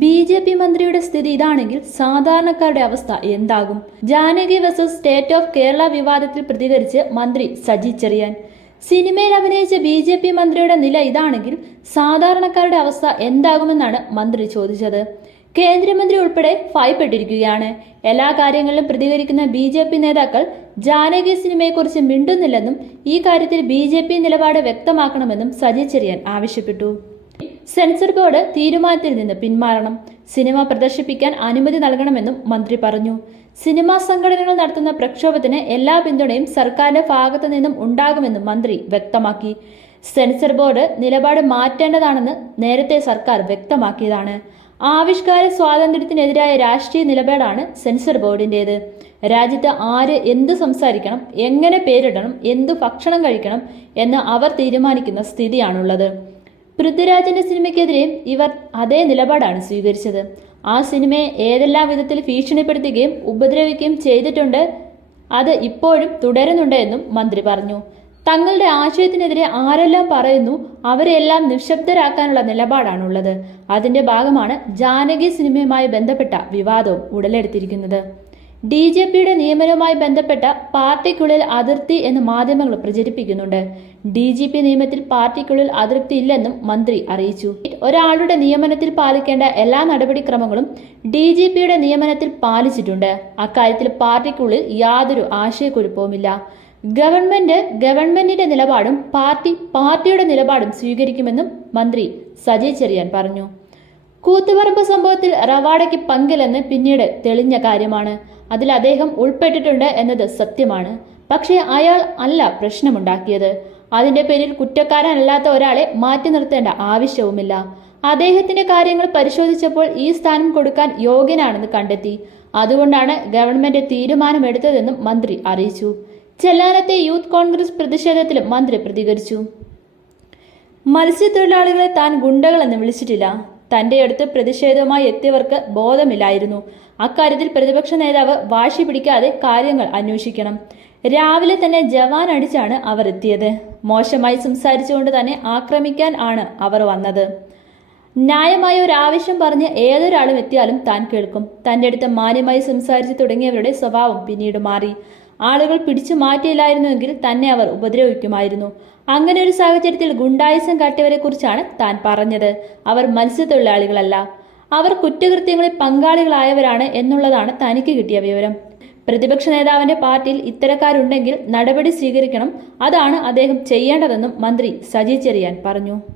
B J P മന്ത്രിയുടെ സ്ഥിതി ഇതാണെങ്കിൽ സാധാരണക്കാരുടെ അവസ്ഥ എന്താകും? Janaki versus State of Kerala വിവാദത്തിൽ പ്രതികരിച്ച് മന്ത്രി സജി ചെറിയാൻ. സിനിമയിൽ അഭിനയിച്ച ബി ജെ പി മന്ത്രിയുടെ നില ഇതാണെങ്കിൽ സാധാരണക്കാരുടെ അവസ്ഥ എന്താകുമെന്നാണ് മന്ത്രി ചോദിച്ചത്. കേന്ദ്രമന്ത്രി ഉൾപ്പെടെ ഭയപ്പെട്ടിരിക്കുകയാണ്. എല്ലാ കാര്യങ്ങളിലും പ്രതികരിക്കുന്ന ബി ജെ പി നേതാക്കൾ ജാനകി സിനിമയെക്കുറിച്ച് മിണ്ടുന്നില്ലെന്നും ഈ കാര്യത്തിൽ ബി ജെ പി നിലപാട് വ്യക്തമാക്കണമെന്നും സജി ചെറിയാൻ ആവശ്യപ്പെട്ടു. സെൻസർ ബോർഡ് തീരുമാനത്തിൽ നിന്ന് പിന്മാറണം. സിനിമ പ്രദർശിപ്പിക്കാൻ അനുമതി നൽകണമെന്നും മന്ത്രി പറഞ്ഞു. സിനിമാ സംഘടനകൾ നടത്തുന്ന പ്രക്ഷോഭത്തിന് എല്ലാ പിന്തുണയും സർക്കാരിന്റെ ഭാഗത്തു നിന്നും ഉണ്ടാകുമെന്നും മന്ത്രി വ്യക്തമാക്കി. സെൻസർ ബോർഡ് നിലപാട് മാറ്റേണ്ടതാണെന്ന് നേരത്തെ സർക്കാർ വ്യക്തമാക്കിയതാണ്. ആവിഷ്കാര സ്വാതന്ത്ര്യത്തിനെതിരായ രാഷ്ട്രീയ നിലപാടാണ് സെൻസർ ബോർഡിന്റേത്. രാജ്യത്ത് ആര് എന്ത് സംസാരിക്കണം എങ്ങനെ പേരിടണം എന്തു ഭക്ഷണം കഴിക്കണം എന്ന് അവർ തീരുമാനിക്കുന്ന സ്ഥിതിയാണുള്ളത്. പൃഥ്വിരാജിന്റെ സിനിമയ്ക്കെതിരെ ഇവർ അതേ നിലപാടാണ് സ്വീകരിച്ചത്. ആ സിനിമയെ ഏതെല്ലാം വിധത്തിൽ ഭീഷണിപ്പെടുത്തുകയും ഉപദ്രവിക്കുകയും ചെയ്തിട്ടുണ്ട് അത് ഇപ്പോഴും തുടരുന്നുണ്ട് എന്നും മന്ത്രി പറഞ്ഞു. തങ്ങളുടെ ആശയത്തിനെതിരെ ആരെല്ലാം പറയുന്നു അവരെല്ലാം നിശബ്ദരാക്കാനുള്ള നിലപാടാണുള്ളത്. അതിന്റെ ഭാഗമാണ് ജാനകി സിനിമയുമായി ബന്ധപ്പെട്ട വിവാദവും ഉടലെടുത്തിരിക്കുന്നത്. ഡി ജെ പിയുടെ നിയമനവുമായി ബന്ധപ്പെട്ട പാർട്ടിക്കുള്ളിൽ അതിർത്തി എന്ന് മാധ്യമങ്ങൾ പ്രചരിപ്പിക്കുന്നുണ്ട്. ഡി ജി പി നിയമത്തിൽ പാർട്ടിക്കുള്ളിൽ അതിർത്തി ഇല്ലെന്നും മന്ത്രി അറിയിച്ചു. ഒരാളുടെ നിയമനത്തിൽ പാലിക്കേണ്ട എല്ലാ നടപടിക്രമങ്ങളും ഡി ജി പിയുടെ നിയമനത്തിൽ പാലിച്ചിട്ടുണ്ട്. അക്കാര്യത്തിൽ പാർട്ടിക്കുള്ളിൽ യാതൊരു ആശയക്കുഴപ്പവുമില്ല. ഗവൺമെന്റ് ഗവൺമെന്റിന്റെ നിലപാടും പാർട്ടി പാർട്ടിയുടെ നിലപാടും സ്വീകരിക്കുമെന്നും മന്ത്രി സജി ചെറിയാൻ പറഞ്ഞു. കൂത്തുപറമ്പ് സംഭവത്തിൽ റവാഡയ്ക്ക് പങ്കില്ലെന്ന് പിന്നീട് തെളിഞ്ഞ കാര്യമാണ്. അതിൽ അദ്ദേഹം ഉൾപ്പെട്ടിട്ടുണ്ട് എന്നത് സത്യമാണ്. പക്ഷേ അയാൾ അല്ല പ്രശ്നമുണ്ടാക്കിയത്. അതിന്റെ പേരിൽ കുറ്റക്കാരനല്ലാത്ത ഒരാളെ മാറ്റി നിർത്തേണ്ട ആവശ്യവുമില്ല. അദ്ദേഹത്തിന്റെ കാര്യങ്ങൾ പരിശോധിച്ചപ്പോൾ ഈ സ്ഥാനം കൊടുക്കാൻ യോഗ്യനാണെന്ന് കണ്ടെത്തി. അതുകൊണ്ടാണ് ഗവൺമെന്റ് തീരുമാനമെടുത്തതെന്നും മന്ത്രി അറിയിച്ചു. ചെല്ലാനത്തെ യൂത്ത് കോൺഗ്രസ് പ്രതിഷേധത്തിലും മന്ത്രി പ്രതികരിച്ചു. മത്സ്യത്തൊഴിലാളികളെ താൻ ഗുണ്ടകളെന്ന് വിളിച്ചിട്ടില്ല. തന്റെ അടുത്ത് പ്രതിഷേധവുമായി എത്തിയവർക്ക് ബോധമില്ലായിരുന്നു. അക്കാര്യത്തിൽ പ്രതിപക്ഷ നേതാവ് വാശി പിടിക്കാതെ കാര്യങ്ങൾ അന്വേഷിക്കണം. രാവിലെ തന്നെ ജവാൻ അടിച്ചാണ് അവർ എത്തിയത്. മോശമായി സംസാരിച്ചുകൊണ്ട് തന്നെ ആക്രമിക്കാൻ ആണ് അവർ വന്നത്. ന്യായമായ ഒരു ആവശ്യം പറഞ്ഞ് ഏതൊരാളും എത്തിയാലും താൻ കേൾക്കും. തന്റെ അടുത്ത് മാന്യമായി സംസാരിച്ചു തുടങ്ങിയവരുടെ സ്വഭാവം പിന്നീട് മാറി. ആളുകൾ പിടിച്ചു മാറ്റിയില്ലായിരുന്നുവെങ്കിൽ തന്നെ അവർ ഉപദ്രവിക്കുമായിരുന്നു. അങ്ങനെ ഒരു സാഹചര്യത്തിൽ ഗുണ്ടായുസം കാട്ടിയവരെ കുറിച്ചാണ് താൻ പറഞ്ഞത്. അവർ മത്സ്യത്തൊഴിലാളികളല്ല. അവർ കുറ്റകൃത്യങ്ങളിൽ പങ്കാളികളായവരാണ് എന്നുള്ളതാണ് തനിക്ക് കിട്ടിയ വിവരം. പ്രതിപക്ഷ നേതാവിന്റെ പാർട്ടിയിൽ ഇത്തരക്കാരുണ്ടെങ്കിൽ നടപടി സ്വീകരിക്കണം. അതാണ് അദ്ദേഹം ചെയ്യേണ്ടതെന്നും മന്ത്രി സജി ചെറിയാൻ പറഞ്ഞു.